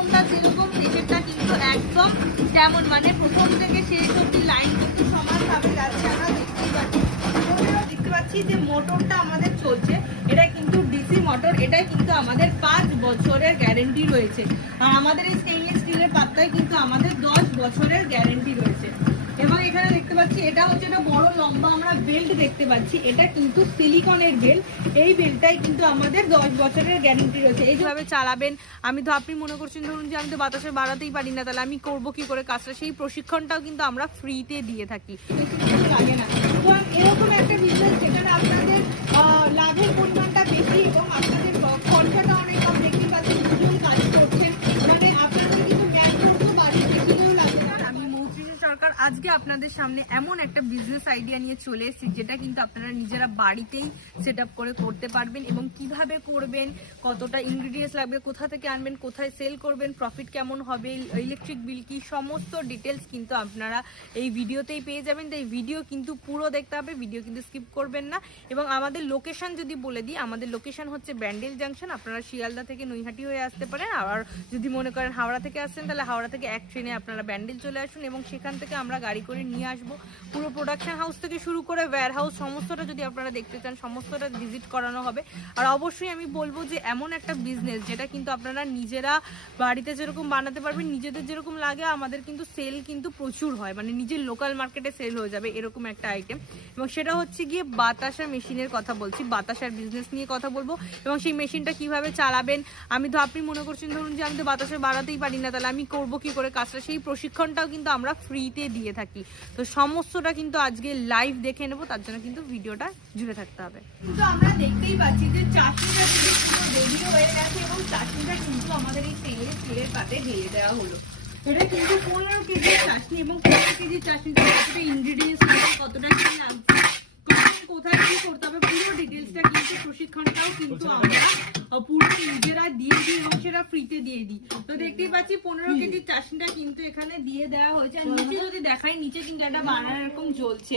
প্রথমটা যেরকম শেষেরটা কিন্তু একদম যেমন মানে প্রথম থেকে শেষ অব্দি লাইন কিন্তু সমানভাবে যাচ্ছে, আমরা দেখতেই পাচ্ছি। প্রথমেও দেখতে পাচ্ছি যে মোটরটা আমাদের চলছে, এটা কিন্তু ডিসি মোটর এটাই কিন্তু আমাদের পাঁচ বছরের গ্যারেন্টি রয়েছে। আর আমাদের এই স্টেইনলেস স্টিলের পাত্তায় কিন্তু আমাদের দশ বছরের গ্যারেন্টি রয়েছে। এটা হচ্ছে একটা বড় লম্বা আমরা বেল্ট দেখতে পাচ্ছি। এটা কিন্তু সিলিকনের বেল্ট এই বেল্টটাই কিন্তু আমাদের দশ বছরের গ্যারান্টি রয়েছে। এইভাবে যেভাবে চালাবেন? আমি তো আপনি মনে করছেন ধরুন যে আমি তো বাতাসে বাড়াতেই পারি না তাহলে আমি করব কি করে কাজটা? সেই প্রশিক্ষণটাও কিন্তু আমরা ফ্রিতে দিয়ে থাকি। লাগে না। এরকম একটা বিজনেস আপনাদের সামনে এমন একটা বিজনেস আইডিয়া নিয়ে চলে এসেছি, যেটা কিন্তু আপনারা নিজেরা বাড়িতেই সেট করে করতে পারবেন এবং কীভাবে করবেন, কতটা ইনগ্রিডিয়েন্টস লাগবে, কোথা থেকে আনবেন, কোথায় সেল করবেন প্রফিট কেমন হবে ইলেকট্রিক বিল কি, সমস্ত ডিটেলস কিন্তু আপনারা এই ভিডিওতেই পেয়ে যাবেন। তাই ভিডিও কিন্তু পুরো দেখতে হবে ভিডিও কিন্তু স্কিপ করবেন না। এবং আমাদের লোকেশন যদি বলে দিই, আমাদের লোকেশন হচ্ছে ব্যান্ডেল জাংশন আপনারা শিয়ালদা থেকে নৈহাটি হয়ে আসতে পারেন। আর যদি মনে করেন হাওড়া থেকে আসছেন, তাহলে হাওড়া থেকে এক ট্রেনে আপনারা ব্যান্ডেল চলে আসুন এবং সেখান থেকে আমরা গাড়ি করে নিয়ে আসব। পুরো প্রোডাকশন হাউস থেকে শুরু করে ওয়্যার হাউস সমস্তটা যদি আপনারা দেখতে চান, সমস্তটা ভিজিট করানো হবে। আর অবশ্যই আমি বলব যে, এমন একটা বিজনেস যেটা কিন্তু আপনারা নিজেরা বাড়িতে যেরকম বানাতে পারবেন, নিজেদের যেরকম লাগে, আমাদের কিন্তু সেল কিন্তু প্রচুর হয়। মানে নিজের লোকাল মার্কেটে সেল হয়ে যাবে এরকম একটা আইটেম এবং সেটা হচ্ছে গিয়ে বাতাসা মেশিনের কথা বলছি। বাতাসার বিজনেস নিয়ে কথা বলব। এবং সেই মেশিনটা কীভাবে চালাবেন, আমি তো আপনি মনে করছেন, ধরুন যে আমি তো বাতাসে বাড়াতেই পারি না, তাহলে আমি করব কি করে? কাজটা সেই প্রশিক্ষণটাও কিন্তু আমরা ফ্রিতে দিয়ে থাকি। তো সমস্তটা কিন্তু আজকে লাইভ দেখে নেব, তার জন্য কিন্তু ভিডিওটা জুড়ে থাকতে হবে। কিন্তু আমরা দেখতেই পাচ্ছি যে চাটনিটা কিন্তু রেডি হয়ে গেছে এবং চাটনিটা কিন্তু আমাদের এই তেলের তেলের পাতে ঢেলে দেওয়া হলো। এটা কিন্তু পনেরো কেজি চাটনি এবং পনেরো কেজি চাষনি কতটা ইনগ্রিডিয়েন্টস কতটা কি লাগছে? কোথায় কি করতে হবে পুরো ডিটেলসটা কিন্তু প্রশিক্ষণটাও কিন্তু আমরা পুরো নিজেরা দিয়ে দিই এবং সেটা ফ্রিতে দিয়ে দিই। তো দেখতেই পাচ্ছি পনেরো কেজি চাটনিটা কিন্তু এখানে দিয়ে দেওয়া হয়েছে। আর নিচে যদি দেখাই নিচে কিন্তু একটা বানার এরকম জ্বলছে।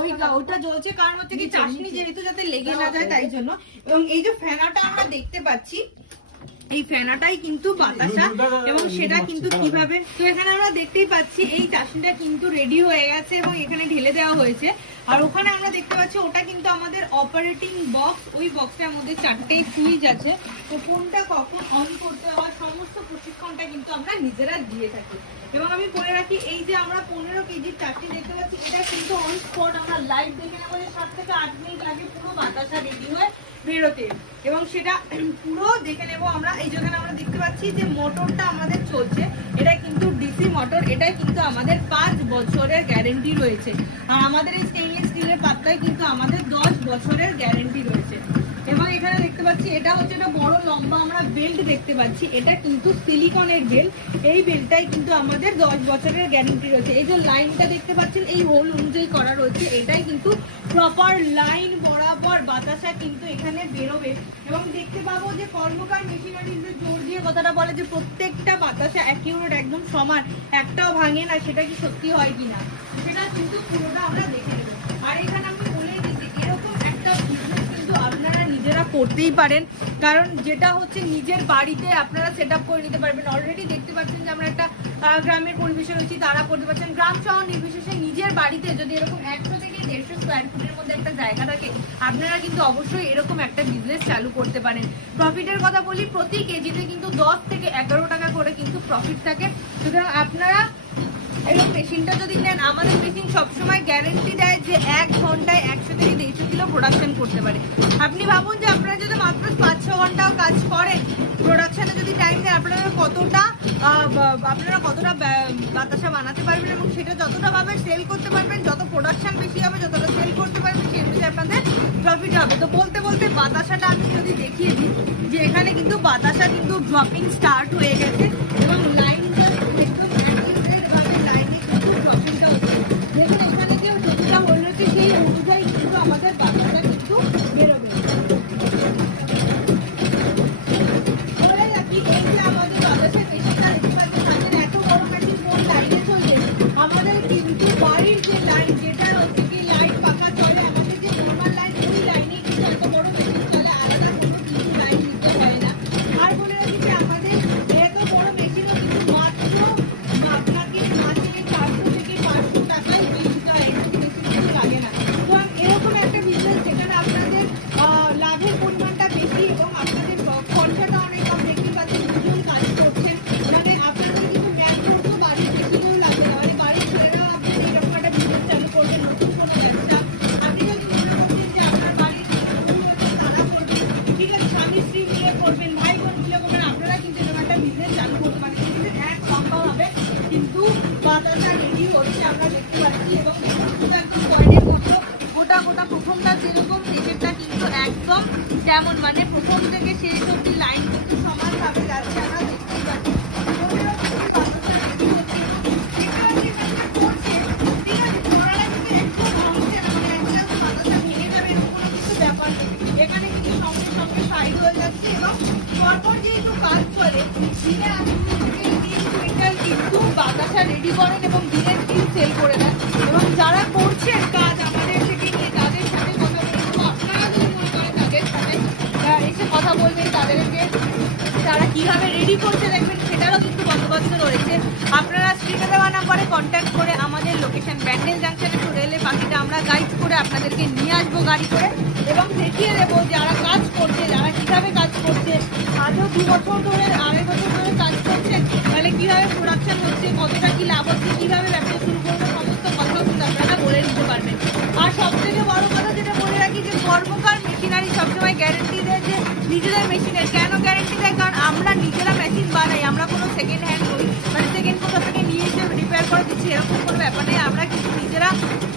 ওই ওটা জ্বলছে কারণ হচ্ছে কি চাটনি যেহেতু যাতে লেগে না যায় তাই জন্য। এবং এই যে ফেনাটা আমরা দেখতে পাচ্ছি এই ফেনাটাই কিন্তু বাতাসা এবং সেটা কিন্তু কীভাবে? তো এখানে আমরা দেখতেই পাচ্ছি এই চাষনিটা কিন্তু রেডি হয়ে গেছে এবং এখানে ঢেলে দেওয়া হয়েছে। আর ওখানে আমরা দেখতে পাচ্ছি ওটা কিন্তু আমাদের অপারেটিং বক্স ওই বক্সটার মধ্যে চারটে সুইচ আছে। তো কোনটা কখন অন করতে হয় সমস্ত প্রশিক্ষণটা কিন্তু আমরা নিজেরা দিয়ে থাকি। এবং আমি বলে রাখি এই যে আমরা পনেরো কেজির চারটি দেখতে পাচ্ছি এটা কিন্তু অন স্পট আমরা লাইভ দেখে নেব যে সাত থেকে আট মিনিট লাগে পুরো বাতাসা রেডি হয়ে বেরোতে। এবং সেটা পুরো দেখে নেব আমরা এই যেখানে আমরা দেখতে পাচ্ছি যে মোটরটা আমাদের চলছে, এটা কিন্তু ডিসি মোটর, এটাই কিন্তু আমাদের পাঁচ বছরের গ্যারেন্টি রয়েছে। আর আমাদের এই স্টেইনলেস স্টিলের পাত্তায় কিন্তু আমাদের দশ বছরের গ্যারেন্টি রয়েছে। এবং এখানে দেখতে পাচ্ছি, এটা হচ্ছে একটা বড় লম্বা আমরা বেল্ট দেখতে পাচ্ছি। এটা কিন্তু সিলিকনের বেল্ট এই বেল্টটাই কিন্তু আমাদের দশ বছরের গ্যারেন্টি রয়েছে। এই যে লাইনটা দেখতে পাচ্ছেন, এই হোল অনুযায়ী করা রয়েছে। এটাই কিন্তু প্রপার লাইন বরাবর বাতাসা কিন্তু এখানে বেরোবে। এবং দেখতে পাবো যে কর্মকার মেশিনারি জোর দিয়ে কথাটা বলে যে প্রত্যেকটা বাতাসা অ্যাকিউরেট একদম সমান, একটাও ভাঙে না, সেটা কি সত্যি হয় কিনা? সেটা কিন্তু পুরোটা আমরা দেখে নেব। আর এখানে আমি করতেই পারেন। কারণ যেটা হচ্ছে নিজের বাড়িতে আপনারা সেট করে নিতে পারবেন। অলরেডি দেখতে পাচ্ছেন যে আমরা একটা গ্রামের পরিবেশে রয়েছি, তারা করতে পারছেন। গ্রাম শহর নির্বিশেষে নিজের বাড়িতে যদি এরকম একশো থেকে দেড়শো স্কোয়ার ফুটের মধ্যে একটা জায়গা থাকে, আপনারা কিন্তু অবশ্যই এরকম একটা বিজনেস চালু করতে পারেন। প্রফিটের কথা বলি, প্রতি কেজিতে কিন্তু দশ থেকে এগারো টাকা করে কিন্তু প্রফিট থাকে। সুতরাং আপনারা এবং মেশিনটা যদি নেন, আমাদের মেশিন সবসময় গ্যারেন্টি দেয় যে এক ঘন্টায় একশো থেকে দেড়শো কিলো প্রোডাকশন করতে পারে। আপনি ভাবুন যে আপনারা যদি মাত্র পাঁচ ছ ঘন্টাও কাজ করেন প্রোডাকশনে যদি টাইম দেয়, আপনারা কতটা আপনারা কতটা বাতাসা বানাতে পারবেন এবং সেটা যতটা ভাবে সেল করতে পারবেন, যত প্রোডাকশন বেশি হবে, যতটা সেল করতে পারবেন, সেই অনুযায়ী আপনাদের প্রফিট হবে। তো বলতে বলতে বাতাসাটা আমি যদি দেখিয়ে দিই, যে এখানে কিন্তু বাতাসা কিন্তু ড্রপিং স্টার্ট হয়ে গেছে এবং লাইনটা যেমন মানে প্রথম থেকে শেষ অব্দি লাইন কিন্তু সমানভাবে যাচ্ছে আমরা দেখতেই পাচ্ছি। মানে এখানে হয়ে যাচ্ছে এবং কিন্তু রেডি এবং দিনের দিন সেল করে দেন। এবং যারা করছেন তাদেরকে তারা কীভাবে রেডি করছে দেখবেন, সেটারও কিন্তু বন্দোবস্ত রয়েছে। আপনারা স্ক্রিনে দেওয়া নাম্বারে কন্ট্যাক্ট করে আমাদের লোকেশন ব্যান্ডেল জাংশনে চলে এলে বাকিটা আমরা গাইড করে আপনাদেরকে নিয়ে আসব গাড়ি করে এবং দেখিয়ে দেবো যারা কাজ করছে, যারা কীভাবে কাজ করছে। আজও দু বছর ধরে, আড়াই বছর ধরে কাজ করছেন তাহলে কীভাবে প্রোডাকশন হচ্ছে, কতটা কি লাভ হচ্ছে, কীভাবে ব্যবসা শুরু করবে, সমস্ত কথা কিন্তু আপনারা বলে নিতে পারবেন। আর সব থেকে বড় কথা যেটা বলে রাখি যে কর্মকার মেশিনারি সবসময় গ্যারেন্টি নিজেদের মেশিনের কেন গ্যারেন্টি দেয়? কারণ আমরা নিজেরা মেশিন বানাই, আমরা কোনো সেকেন্ড হ্যান্ড করি মানে সেকেন্ড কোথা থেকে নিয়ে এসে রিপেয়ার করে দিচ্ছি, এরকম কোনো ব্যাপার নেই। আমরা কিন্তু নিজেরা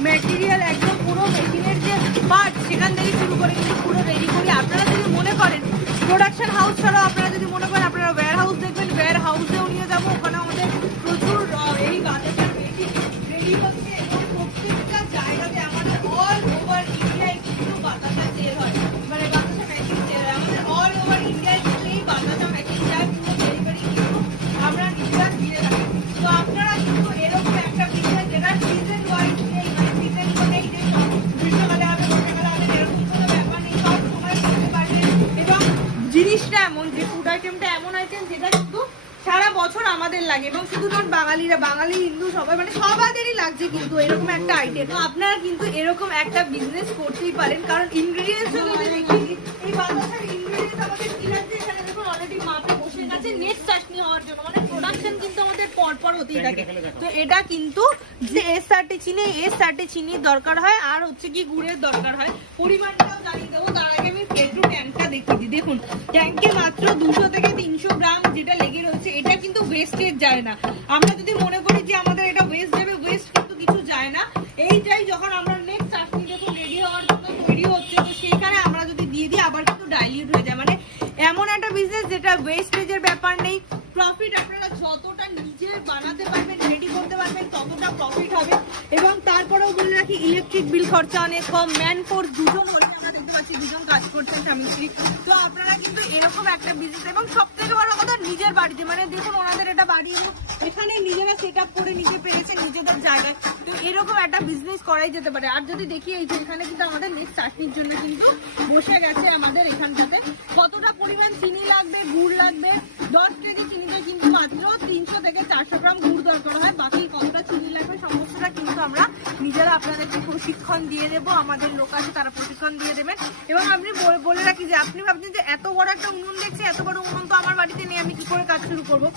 ম্যাটেরিয়াল একদম পুরো মেশিনের যে পার্ট সেখান থেকে শুরু করে কিন্তু পুরো রেডি করি। আপনারা যদি মনে করেন প্রোডাকশন হাউস ছাড়াও আপনারা বাঙালিরা, বাঙালি, হিন্দু সবাই মানে সবাদেরই লাগছে কিন্তু এরকম একটা আইটেম আপনারা কিন্তু এরকম একটা বিজনেস করতেই পারেন, কারণ ইনগ্রিডিয়েন্টস দেখি, এই বাতাসার ইনগ্রিডিয়েন্টস মানে চিনি চিনির দরকার হয়, আর হচ্ছে কি দরকার হয়। দেবো দিই। দেখুন মাত্র দুশো থেকে তিনশো গ্রাম যেটা লেগে রয়েছে, এটা কিন্তু না। আমরা প্রফিট হবে এবং তারপরেও বলে রাখি ইলেকট্রিক বিল খরচা অনেক কম। ম্যান ফোর্স দুজন হলে আমরা দেখতে পাচ্ছি দুজন কাজ করছেন স্বামী তো আপনারা কিন্তু এরকম একটা বিজনেস এবং সব থেকে বড় কথা নিজের বাড়িতে। মানে দেখুন, ওনাদের এটা বাড়ি এখানে নিজেরা সেট আপ করে নিতে পেরেছে নিজেদের জায়গায়। তো এরকম একটা বিজনেস করাই যেতে পারে। আর যদি দেখি এই যে এখানে কিন্তু আমাদের নেক্সট চাটনির জন্য কিন্তু বসে গেছে আমাদের এখানটাতে। কতটা পরিমাণ চিনি লাগবে, গুড় লাগবে দশ কেজি চিনিটা কিন্তু মাত্র তিনশো থেকে চারশো গ্রাম গুড় দরকার হয়। বাকি কতটা চিনি লাগবে সমস্তটা কিন্তু আমরা নিজেরা আপনাদেরকে প্রশিক্ষণ দিয়ে দেবো, আমাদের লোক আছে তারা প্রশিক্ষণ দিয়ে দেবেন এবং আপনি বলে- রাখি যে আপনি ভাবছেন যে এত বড় একটা উনুন দেখছি, এত বড় উনুন তো আমার বাড়িতে নেই, আমি কি করে কাজ শুরু করব?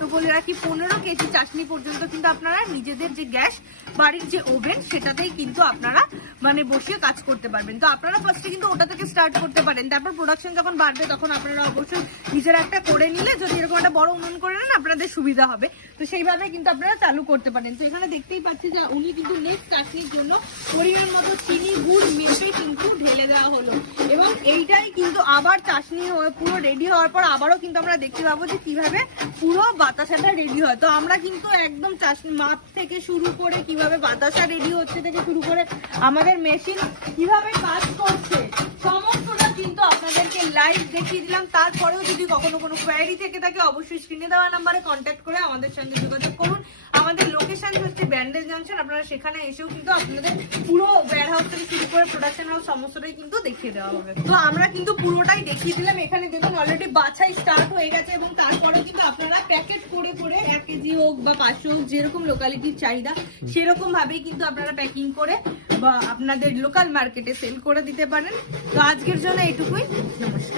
তো বলে রাখি, পনেরো কেজি চাটনি পর্যন্ত কিন্তু আপনারা নিজেদের যে গ্যাস, বাড়ির যে ওভেন, সেটাতেই কিন্তু আপনারা মানে বসিয়ে কাজ করতে পারবেন। তো আপনারা ফার্স্টে কিন্তু ওটা থেকে স্টার্ট করতে পারেন। তারপর প্রোডাকশন যখন বাড়বে, তখন আপনারা অবশ্যই নিজেরা একটা করে নিলে, যদি এরকম একটা বড় উনুন করে নেন, আপনাদের সুবিধা হবে। তো সেইভাবে কিন্তু আপনারা চালু করতে পারেন। তো এখানে দেখতেই পাচ্ছি যে উনি কিন্তু নেক্সট চাটনির জন্য পরিমাণ মতো চিনি, গুড় মেপে কিন্তু ঢেলে দেওয়া হলো। এবং এইটাই কিন্তু আবার চাটনি পুরো রেডি হওয়ার পর আবারও কিন্তু আমরা দেখতে পাবো যে কীভাবে পুরো বাতাসাটা রেডি হয়। তো আমরা কিন্তু একদম চাষ মাপ থেকে শুরু করে কীভাবে বাতাসা রেডি হচ্ছে থেকে শুরু করে আমাদের মেশিন কীভাবে কাজ করছে, সমস্তটা কিন্তু আপনাদেরকে লাইভ দেখিয়ে দিলাম। তারপরেও যদি কখনো কোনো কোয়ারি থেকে থাকে, অবশ্যই স্ক্রিনে দেওয়া নাম্বারে কন্ট্যাক্ট করে আমাদের সঙ্গে যোগাযোগ করুন। আমাদের লোকেশন হচ্ছে ব্যান্ডেল জাংশন আপনারা সেখানে এসেও কিন্তু আপনাদের পুরো ওয়্যার হাউস থেকে শুরু করে প্রোডাকশন হাউস সমস্তটাই কিন্তু দেখিয়ে দেওয়া হবে। তো আমরা কিন্তু পুরোটাই দেখিয়ে দিলাম। এখানে দেখুন অলরেডি বাছাই স্টার্ট হয়ে গেছে এবং তারপরেও কিন্তু আপনারা প্যাকেট করে করে এক কেজি হোক বা পাঁচশো হোক, যেরকম লোকালিটির চাহিদা, সেরকম ভাবেই কিন্তু আপনারা প্যাকিং করে বা আপনাদের লোকাল মার্কেটে সেল করে দিতে পারেন। তো আজকের জন্য এইটুকুই। নমস্কার।